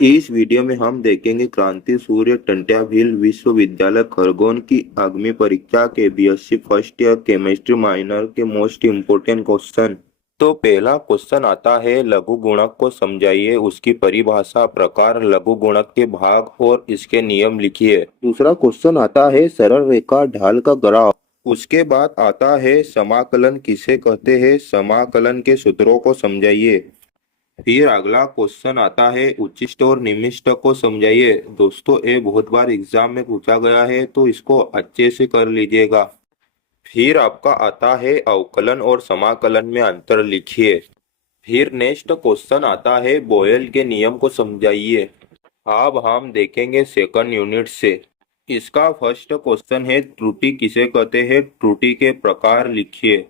इस वीडियो में हम देखेंगे क्रांति सूर्य टंट्या भील विश्वविद्यालय खरगोन की आगामी परीक्षा के BSc first year chemistry minor के मोस्ट इम्पोर्टेंट क्वेश्चन। तो पहला क्वेश्चन आता है, लघु गुणक को समझाइए, उसकी परिभाषा, प्रकार, लघु गुणक के भाग और इसके नियम लिखिए। दूसरा क्वेश्चन आता है, सरल रेखा ढाल का ग्राफ। उसके बाद आता है, समाकलन किसे कहते हैं, समाकलन के सूत्रों को समझाइए। फिर अगला क्वेश्चन आता है, उच्चिष्ट और निमिष्ट को समझाइए। दोस्तों ये बहुत बार एग्जाम में पूछा गया है तो इसको अच्छे से कर लीजिएगा। फिर आपका आता है, अवकलन और समाकलन में अंतर लिखिए। फिर नेक्स्ट क्वेश्चन आता है, बोयल के नियम को समझाइए। अब हम देखेंगे सेकंड यूनिट से। इसका फर्स्ट क्वेश्चन है, त्रुटि किसे कहते हैं, त्रुटि के प्रकार लिखिए।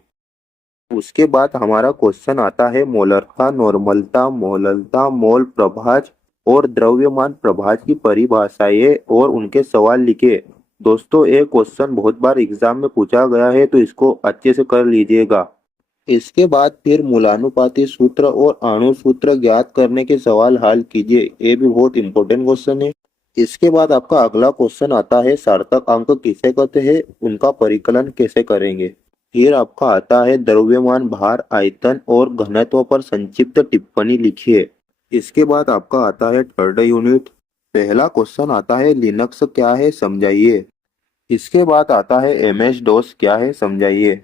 उसके बाद हमारा क्वेश्चन आता है, मोलरता, नॉर्मलता, मोललता, मोल प्रभाज और द्रव्यमान प्रभाज की परिभाषाएं और उनके सवाल लिखे। दोस्तों ये क्वेश्चन बहुत बार एग्जाम में पूछा गया है तो इसको अच्छे से कर लीजिएगा। इसके बाद फिर मूलानुपाती सूत्र और अणु सूत्र ज्ञात करने के सवाल हल कीजिए, ये भी बहुत इंपॉर्टेंट क्वेश्चन है। इसके बाद आपका अगला क्वेश्चन आता है, सार्थक अंक किसे कहते हैं, उनका परिकलन कैसे करेंगे। फिर आपका आता है, द्रव्यमान, भार, आयतन और घनत्व पर संक्षिप्त टिप्पणी लिखिए। इसके बाद आपका आता है थर्ड यूनिट। पहला क्वेश्चन आता है, लिनक्स क्या है समझाइए। इसके बाद आता है, एमएस डॉस क्या है समझाइए।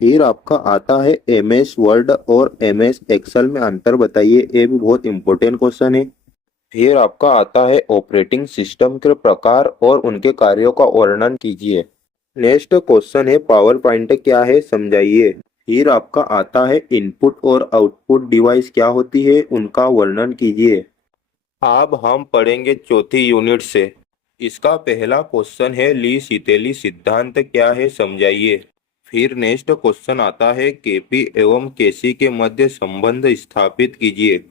फिर आपका आता है, एमएस वर्ड और एमएस एक्सेल में अंतर बताइए, ये भी बहुत इंपॉर्टेंट क्वेश्चन है। फिर आपका आता है, ऑपरेटिंग सिस्टम के प्रकार और उनके कार्यों का वर्णन कीजिए। नेक्स्ट क्वेश्चन है, पावर पॉइंट क्या है समझाइए। फिर आपका आता है, इनपुट और आउटपुट डिवाइस क्या होती है, उनका वर्णन कीजिए। अब हम पढ़ेंगे चौथी यूनिट से। इसका पहला क्वेश्चन है, ली सीतेली सिद्धांत क्या है समझाइए। फिर नेक्स्ट क्वेश्चन आता है, केपी एवं केसी के मध्य संबंध स्थापित कीजिए।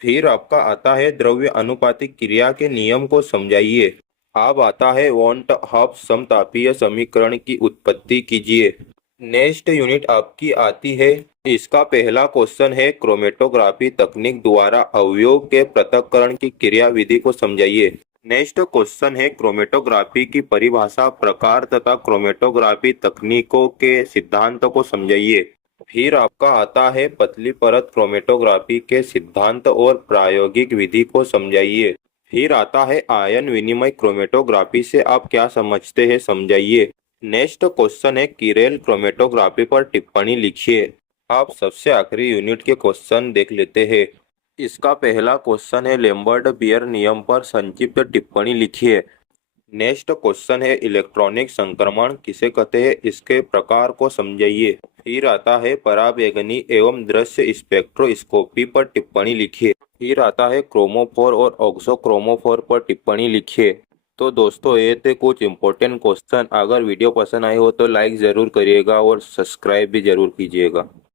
फिर आपका आता है, द्रव्य अनुपातिक क्रिया के नियम को समझाइए। अब आता है, वॉन्ट हॉफ समतापीय समीकरण की उत्पत्ति कीजिए। नेक्स्ट यूनिट आपकी आती है। इसका पहला क्वेश्चन है, क्रोमेटोग्राफी तकनीक द्वारा अवयव के पृथक्करण की क्रियाविधि को समझाइए। नेक्स्ट क्वेश्चन है, क्रोमेटोग्राफी की परिभाषा, प्रकार तथा क्रोमेटोग्राफी तकनीकों के सिद्धांत को समझाइए। फिर आपका आता है, पतली परत क्रोमेटोग्राफी के सिद्धांत और प्रायोगिक विधि को समझाइए। फिर आता है, आयन विनिमय क्रोमेटोग्राफी से आप क्या समझते हैं समझाइए। नेक्स्ट क्वेश्चन है, किरेल क्रोमेटोग्राफी पर टिप्पणी लिखिए। आप सबसे आखिरी यूनिट के क्वेश्चन देख लेते हैं। इसका पहला क्वेश्चन है, लैम्बर्ट बियर नियम पर संक्षिप्त टिप्पणी लिखिए। नेक्स्ट क्वेश्चन है, इलेक्ट्रॉनिक संक्रमण किसे कहते हैं, इसके प्रकार को समझाइए। फिर आता है, पराबैंगनी एवं दृश्य स्पेक्ट्रोस्कोपी पर टिप्पणी लिखिए। फिर आता है, क्रोमोफोर और ऑक्सोक्रोमोफोर पर टिप्पणी लिखिए। तो दोस्तों ये थे कुछ इंपॉर्टेंट क्वेश्चन। अगर वीडियो पसंद आए हो तो लाइक ज़रूर करिएगा और सब्सक्राइब भी ज़रूर कीजिएगा।